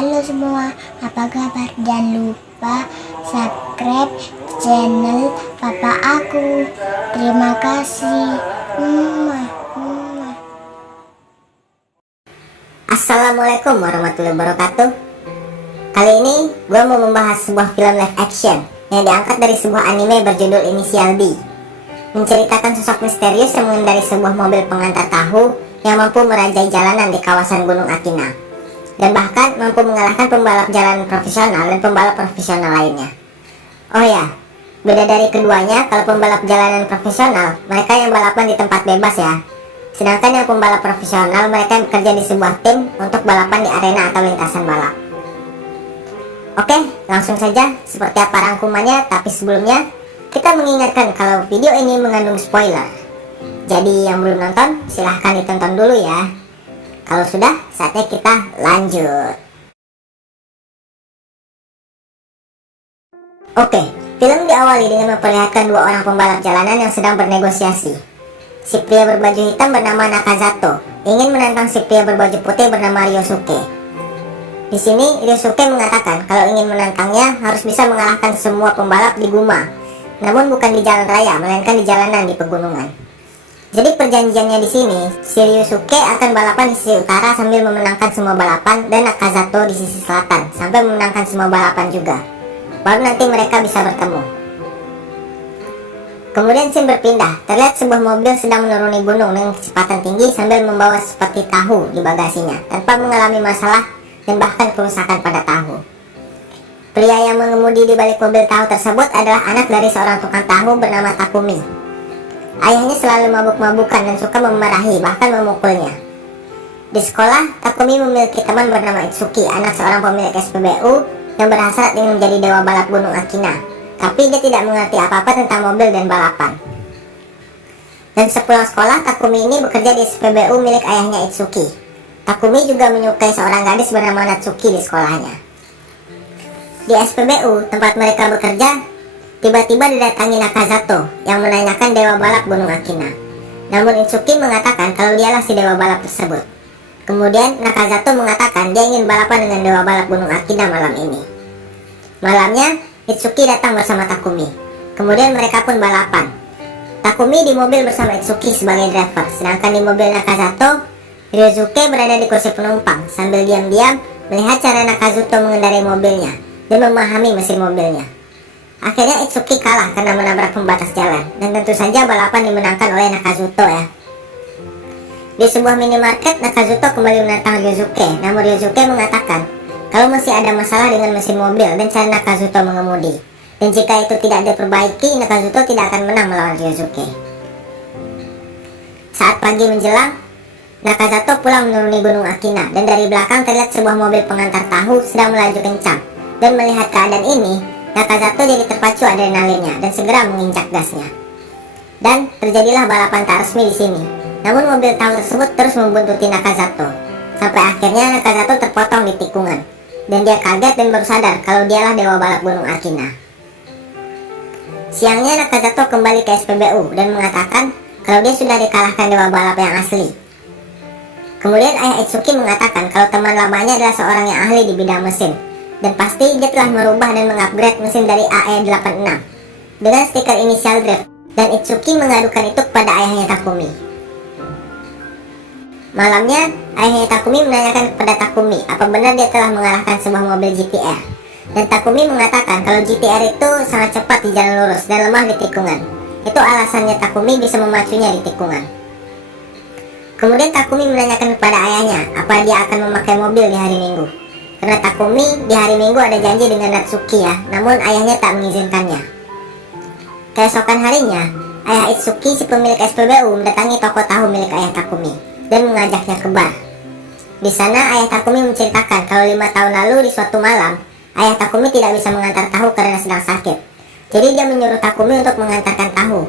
Halo semua, apa kabar? Jangan lupa subscribe channel papa aku. Terima kasih. Assalamualaikum warahmatullahi wabarakatuh. Kali ini gue mau membahas sebuah film live action yang diangkat dari sebuah anime berjudul Inisial D, menceritakan sosok misterius yang mengendari sebuah mobil pengantar tahu yang mampu merajai jalanan di kawasan Gunung Akina, dan bahkan mampu mengalahkan pembalap jalanan profesional dan pembalap profesional lainnya. Oh ya, beda dari keduanya, kalau pembalap jalanan profesional, mereka yang balapan di tempat bebas ya. Sedangkan yang pembalap profesional, mereka yang bekerja di sebuah tim untuk balapan di arena atau lintasan balap. Oke, langsung saja seperti apa rangkumannya, tapi sebelumnya kita mengingatkan kalau video ini mengandung spoiler. Jadi yang belum nonton, silahkan ditonton dulu ya. Kalau sudah, saatnya kita lanjut. Oke, film diawali dengan memperlihatkan dua orang pembalap jalanan yang sedang bernegosiasi. Si pria berbaju hitam bernama Nakazato ingin menantang si pria berbaju putih bernama Ryosuke. Di sini Ryosuke mengatakan kalau ingin menantangnya harus bisa mengalahkan semua pembalap di Guma, namun bukan di jalan raya, melainkan di jalanan di pegunungan. Jadi perjanjiannya di sini, si Ryosuke akan balapan di sisi utara sambil memenangkan semua balapan, dan Nakazato di sisi selatan sampai memenangkan semua balapan juga. Baru nanti mereka bisa bertemu. Kemudian scene berpindah, terlihat sebuah mobil sedang menuruni gunung dengan kecepatan tinggi sambil membawa seperti tahu di bagasinya tanpa mengalami masalah dan bahkan kerusakan pada tahu. Pria yang mengemudi di balik mobil tahu tersebut adalah anak dari seorang tukang tahu bernama Takumi. Ayahnya selalu mabuk-mabukan dan suka memarahi, bahkan memukulnya. Di sekolah, Takumi memiliki teman bernama Itsuki, anak seorang pemilik SPBU yang berhasrat ingin menjadi dewa balap Gunung Akina. Tapi dia tidak mengerti apa-apa tentang mobil dan balapan. Dan sepulang sekolah, Takumi ini bekerja di SPBU milik ayahnya Itsuki. Takumi juga menyukai seorang gadis bernama Natsuki di sekolahnya. Di SPBU, tempat mereka bekerja, tiba-tiba didatangi Nakazato yang menanyakan dewa balap Gunung Akina. Namun Itsuki mengatakan kalau dialah si dewa balap tersebut. Kemudian Nakazato mengatakan dia ingin balapan dengan dewa balap Gunung Akina malam ini. Malamnya, Itsuki datang bersama Takumi. Kemudian mereka pun balapan. Takumi di mobil bersama Itsuki sebagai driver, sedangkan di mobil Nakazato, Ryosuke berada di kursi penumpang sambil diam-diam melihat cara Nakazato mengendarai mobilnya dan memahami mesin mobilnya. Akhirnya Itsuki kalah karena menabrak pembatas jalan, dan tentu saja balapan dimenangkan oleh Nakazato ya. Di sebuah minimarket, Nakazato kembali menantang Ryosuke, namun Ryosuke mengatakan kalau masih ada masalah dengan mesin mobil dan cara Nakazato mengemudi, dan jika itu tidak diperbaiki, Nakazato tidak akan menang melawan Ryosuke. Saat pagi menjelang, Nakazato pulang menuruni Gunung Akina, dan dari belakang terlihat sebuah mobil pengantar tahu sedang melaju kencang, dan melihat keadaan ini, Nakazato jadi terpacu adrenalinnya dan segera menginjak gasnya. Dan terjadilah balapan tak resmi di sini. Namun mobil tahu tersebut terus membuntuti Nakazato sampai akhirnya Nakazato terpotong di tikungan, dan dia kaget dan baru sadar kalau dialah dewa balap Gunung Akina. Siangnya Nakazato kembali ke SPBU dan mengatakan kalau dia sudah dikalahkan dewa balap yang asli. Kemudian ayah Itsuki mengatakan kalau teman lamanya adalah seorang yang ahli di bidang mesin, dan pasti dia telah merubah dan mengupgrade mesin dari AE86 dengan stiker inisial drift, dan Itsuki mengadukan itu kepada ayahnya Takumi. Malamnya, ayahnya Takumi menanyakan kepada Takumi apa benar dia telah mengalahkan sebuah mobil GTR, dan Takumi mengatakan kalau GTR itu sangat cepat di jalan lurus dan lemah di tikungan. Itu alasannya Takumi bisa memacunya di tikungan. Kemudian Takumi menanyakan kepada ayahnya apa dia akan memakai mobil di hari Minggu. Karena Takumi di hari Minggu ada janji dengan Natsuki ya, namun ayahnya tak mengizinkannya. Keesokan harinya, ayah Itsuki si pemilik SPBU mendatangi toko tahu milik ayah Takumi dan mengajaknya ke bar. Di sana ayah Takumi menceritakan kalau 5 tahun lalu di suatu malam, ayah Takumi tidak bisa mengantar tahu karena sedang sakit. Jadi dia menyuruh Takumi untuk mengantarkan tahu.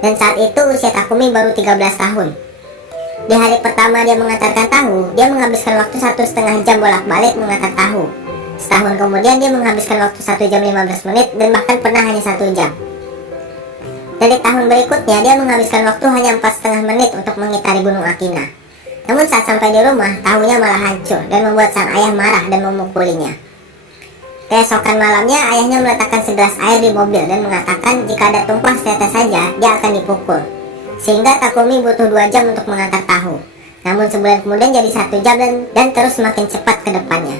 Dan saat itu usia Takumi baru 13 tahun. Di hari pertama dia mengantarkan tahu, dia menghabiskan waktu 1,5 jam bolak-balik mengantar tahu. Setahun kemudian dia menghabiskan waktu 1 jam 15 menit dan bahkan pernah hanya 1 jam. Dari tahun berikutnya dia menghabiskan waktu hanya 4,5 menit untuk mengitari Gunung Akina. Namun saat sampai di rumah, tahunya malah hancur dan membuat sang ayah marah dan memukulinya. Keesokan malamnya, ayahnya meletakkan segelas air di mobil dan mengatakan jika ada tumpah setetes saja, dia akan dipukul. Sehingga Takumi butuh 2 jam untuk mengantar tahu. Namun sebulan kemudian jadi 1 jam dan terus semakin cepat ke depannya.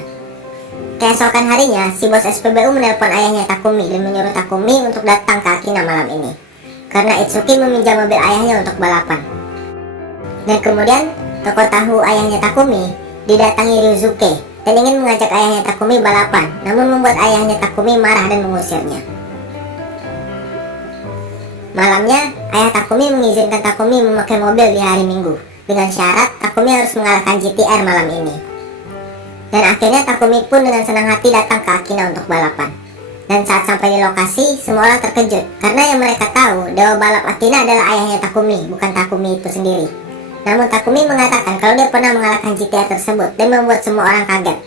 Keesokan harinya, si bos SPBU menelpon ayahnya Takumi dan menyuruh Takumi untuk datang ke Akina malam ini, karena Itsuki meminjam mobil ayahnya untuk balapan. Dan kemudian, toko tahu ayahnya Takumi didatangi Ryuzuke dan ingin mengajak ayahnya Takumi balapan, namun membuat ayahnya Takumi marah dan mengusirnya. Malamnya, ayah Takumi mengizinkan Takumi memakai mobil di hari Minggu, dengan syarat Takumi harus mengalahkan GTR malam ini. Dan akhirnya Takumi pun dengan senang hati datang ke Akina untuk balapan. Dan saat sampai di lokasi, semua orang terkejut, karena yang mereka tahu, dewa balap Akina adalah ayahnya Takumi, bukan Takumi itu sendiri. Namun Takumi mengatakan kalau dia pernah mengalahkan GTR tersebut dan membuat semua orang kaget,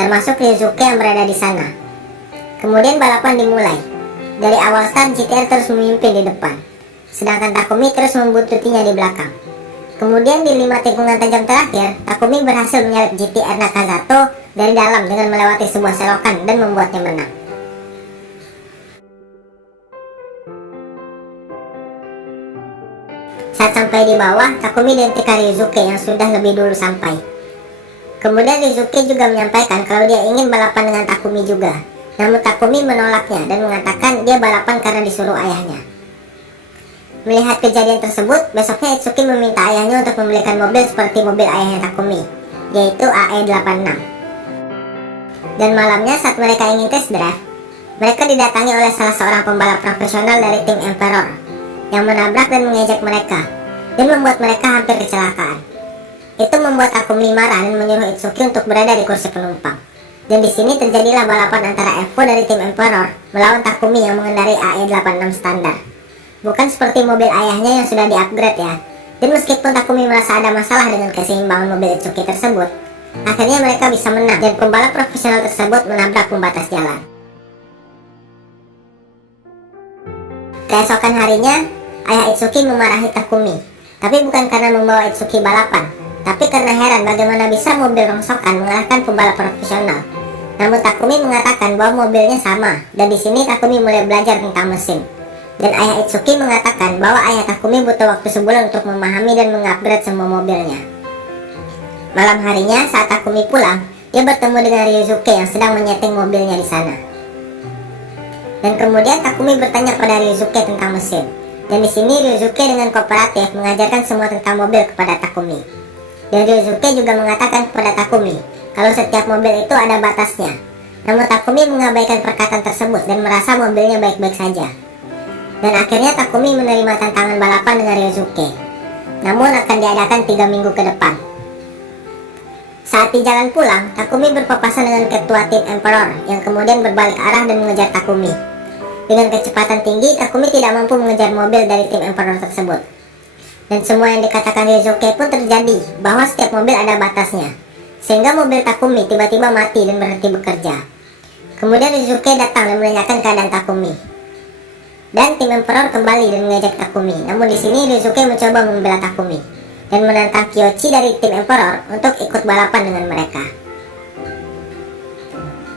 termasuk Ryuzuke yang berada di sana. Kemudian balapan dimulai. Dari awal start, GTR terus memimpin di depan, sedangkan Takumi terus membuntutinya di belakang. Kemudian di 5 tikungan tajam terakhir, Takumi berhasil menyalip GTR Nakazato dari dalam dengan melewati sebuah selokan dan membuatnya menang. Saat sampai di bawah, Takumi dihentikan Ryuzuke yang sudah lebih dulu sampai. Kemudian Ryuzuke juga menyampaikan kalau dia ingin balapan dengan Takumi juga. Namun Takumi menolaknya dan mengatakan dia balapan karena disuruh ayahnya. Melihat kejadian tersebut, besoknya Itsuki meminta ayahnya untuk membelikan mobil seperti mobil ayahnya Takumi, yaitu AE86. Dan malamnya saat mereka ingin test drive, mereka didatangi oleh salah seorang pembalap profesional dari tim Emperor yang menabrak dan mengejek mereka dan membuat mereka hampir kecelakaan. Itu membuat Takumi marah dan menyuruh Itsuki untuk berada di kursi penumpang. Dan di sini terjadilah balapan antara Evo dari tim Emperor melawan Takumi yang mengendarai AE86 standar. Bukan seperti mobil ayahnya yang sudah di-upgrade ya. Dan meskipun Takumi merasa ada masalah dengan keseimbangan mobil Itsuki tersebut, akhirnya mereka bisa menang dan pembalap profesional tersebut menabrak pembatas jalan. Keesokan harinya, ayah Itsuki memarahi Takumi, tapi bukan karena membawa Itsuki balapan, tapi karena heran bagaimana bisa mobil rongsokan mengalahkan pembalap profesional. Namun Takumi mengatakan bahwa mobilnya sama, dan di sini Takumi mulai belajar tentang mesin. Dan ayah Itsuki mengatakan bahwa ayah Takumi butuh waktu sebulan untuk memahami dan mengupgrade semua mobilnya. Malam harinya saat Takumi pulang, dia bertemu dengan Ryuzuke yang sedang menyeting mobilnya di sana. Dan kemudian Takumi bertanya pada Ryuzuke tentang mesin. Dan di sini Ryuzuke dengan kooperatif mengajarkan semua tentang mobil kepada Takumi. Dan Ryuzuke juga mengatakan kepada Takumi kalau setiap mobil itu ada batasnya. Namun Takumi mengabaikan perkataan tersebut dan merasa mobilnya baik-baik saja. Dan akhirnya Takumi menerima tantangan balapan dengan Ryuzuke, namun akan diadakan 3 minggu ke depan. Saat di jalan pulang, Takumi berpapasan dengan ketua tim Emperor yang kemudian berbalik arah dan mengejar Takumi. Dengan kecepatan tinggi, Takumi tidak mampu mengejar mobil dari tim Emperor tersebut. Dan semua yang dikatakan Ryuzuke pun terjadi, bahwa setiap mobil ada batasnya, sehingga mobil Takumi tiba-tiba mati dan berhenti bekerja. Kemudian Ryuzuke datang dan menanyakan keadaan Takumi. Dan tim Emperor kembali dan mengejek Takumi. Namun di sini Ryuzuke mencoba membela Takumi dan menantang Kyochi dari tim Emperor untuk ikut balapan dengan mereka.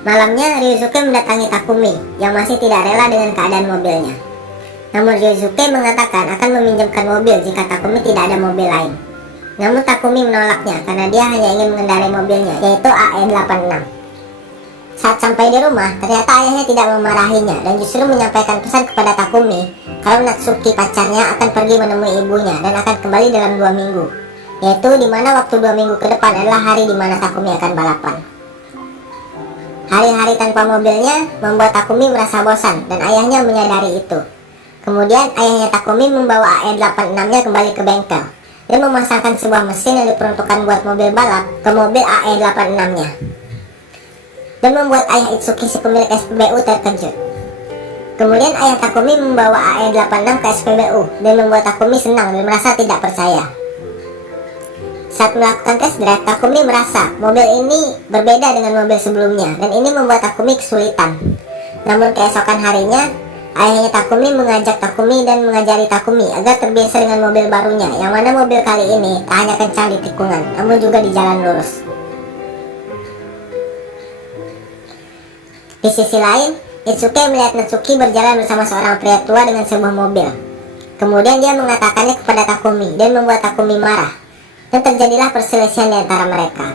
Malamnya Ryuzuke mendatangi Takumi yang masih tidak rela dengan keadaan mobilnya. Namun Ryuzuke mengatakan akan meminjamkan mobil jika Takumi tidak ada mobil lain. Namun Takumi menolaknya karena dia hanya ingin mengendarai mobilnya, yaitu AE86. Saat sampai di rumah, ternyata ayahnya tidak memarahinya dan justru menyampaikan pesan kepada Takumi kalau Natsuki pacarnya akan pergi menemui ibunya dan akan kembali dalam 2 minggu, yaitu dimana waktu 2 minggu ke depan adalah hari dimana Takumi akan balapan. Hari-hari tanpa mobilnya membuat Takumi merasa bosan dan ayahnya menyadari itu. Kemudian ayahnya Takumi membawa AE86-nya kembali ke bengkel dan memasangkan sebuah mesin yang diperuntukkan buat mobil balap ke mobil AE86-nya. Dan membuat ayah Itsuki si pemilik SPBU terkejut. Kemudian ayah Takumi membawa AE86 ke SPBU dan membuat Takumi senang dan merasa tidak percaya. Saat melakukan test drive, Takumi merasa mobil ini berbeda dengan mobil sebelumnya dan ini membuat Takumi kesulitan. Namun keesokan harinya, Ayahnya Takumi mengajak Takumi dan mengajari Takumi agar terbiasa dengan mobil barunya, yang mana mobil kali ini tak hanya kencang di tikungan, namun juga di jalan lurus. Di sisi lain, Itsuki melihat Natsuki berjalan bersama seorang pria tua dengan sebuah mobil. Kemudian dia mengatakannya kepada Takumi dan membuat Takumi marah, dan terjadilah perselisihan di antara mereka.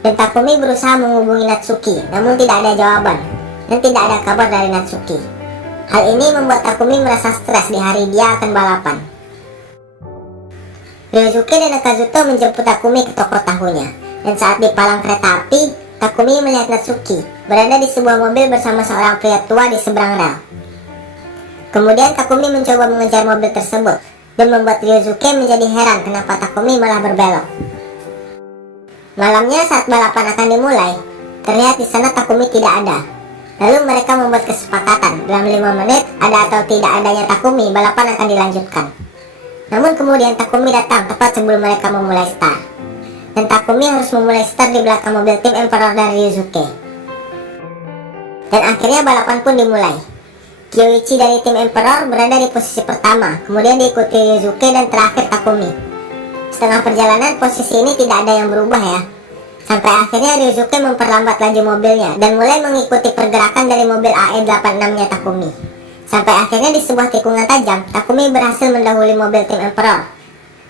Dan Takumi berusaha menghubungi Natsuki, namun tidak ada jawaban, dan tidak ada kabar dari Natsuki. Hal ini membuat Takumi merasa stres di hari dia akan balapan. Ryosuke dan Nakazuto menjemput Takumi ke toko tahunya, dan saat di palang kereta api, Takumi melihat Natsuki berada di sebuah mobil bersama seorang pria tua di seberang rel. Kemudian Takumi mencoba mengejar mobil tersebut, dan membuat Ryosuke menjadi heran kenapa Takumi malah berbelok. Malamnya saat balapan akan dimulai, terlihat di sana Takumi tidak ada. Lalu mereka membuat kesepakatan, dalam 5 menit ada atau tidak adanya Takumi, balapan akan dilanjutkan. Namun kemudian Takumi datang tepat sebelum mereka memulai start. Dan Takumi harus memulai start di belakang mobil tim Emperor dan Ryosuke. Dan akhirnya balapan pun dimulai. Kyoichi dari tim Emperor berada di posisi pertama, kemudian diikuti Ryosuke dan terakhir Takumi. Setengah perjalanan posisi ini tidak ada yang berubah ya. Sampai akhirnya Ryosuke memperlambat laju mobilnya dan mulai mengikuti pergerakan dari mobil AE86-nya Takumi. Sampai akhirnya di sebuah tikungan tajam, Takumi berhasil mendahului mobil tim Emperor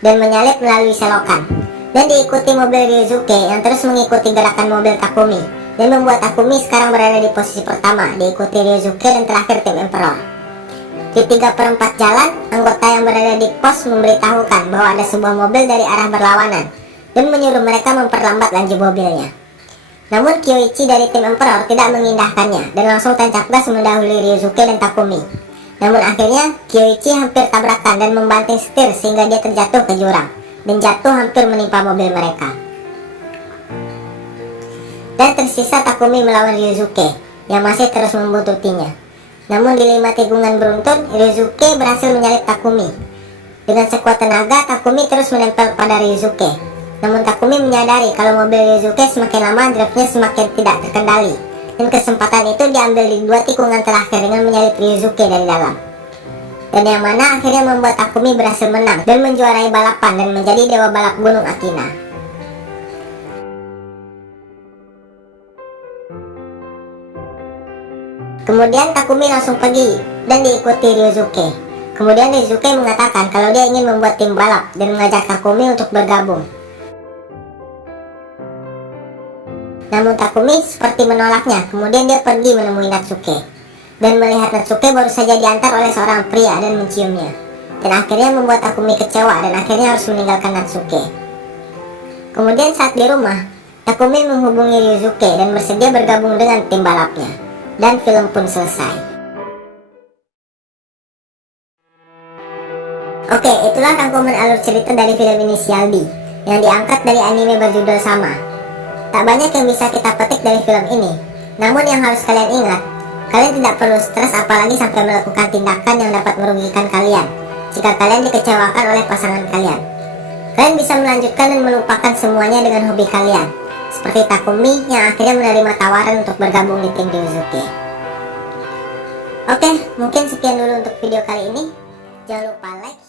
dan menyalip melalui selokan. Dan diikuti mobil Ryosuke yang terus mengikuti gerakan mobil Takumi, dan membuat Takumi sekarang berada di posisi pertama, diikuti Ryosuke dan terakhir tim Emperor. Di 3/4 jalan, anggota yang berada di pos memberitahukan bahwa ada sebuah mobil dari arah berlawanan dan menyuruh mereka memperlambat laju mobilnya. Namun Kyoichi dari tim Emperor tidak mengindahkannya dan langsung tancap gas mendahului Ryosuke dan Takumi. Namun akhirnya Kyoichi hampir tabrakan dan membanting setir sehingga dia terjatuh ke jurang dan jatuh hampir menimpa mobil mereka. Dan tersisa Takumi melawan Ryosuke yang masih terus membuntutinya. Namun di 5 tikungan beruntun, Ryosuke berhasil menyalip Takumi. Dengan sekuat tenaga, Takumi terus menempel pada Ryosuke. Namun Takumi menyadari kalau mobil Ryosuke semakin lama drive-nya semakin tidak terkendali, dan kesempatan itu diambil di 2 tikungan terakhir dengan menyalip Ryosuke dari dalam. Dan yang mana akhirnya membuat Takumi berhasil menang dan menjuarai balapan dan menjadi dewa balap Gunung Akina. Kemudian Takumi langsung pergi dan diikuti Ryosuke. Kemudian Ryosuke mengatakan kalau dia ingin membuat tim balap dan mengajak Takumi untuk bergabung. Namun Takumi seperti menolaknya. Kemudian dia pergi menemui Natsuke dan melihat Natsuke baru saja diantar oleh seorang pria dan menciumnya. Dan akhirnya membuat Takumi kecewa dan akhirnya harus meninggalkan Natsuke. Kemudian saat di rumah, Takumi menghubungi Ryosuke dan bersedia bergabung dengan tim balapnya. Dan film pun selesai. Oke, itulah rangkuman alur cerita dari film Inisial D yang diangkat dari anime berjudul sama. Tak banyak yang bisa kita petik dari film ini. Namun yang harus kalian ingat, kalian tidak perlu stres apalagi sampai melakukan tindakan yang dapat merugikan kalian jika kalian dikecewakan oleh pasangan kalian. Kalian bisa melanjutkan dan melupakan semuanya dengan hobi kalian, seperti Takumi yang akhirnya menerima tawaran untuk bergabung di tim Ryosuke. Oke, mungkin sekian dulu untuk video kali ini. Jangan lupa like,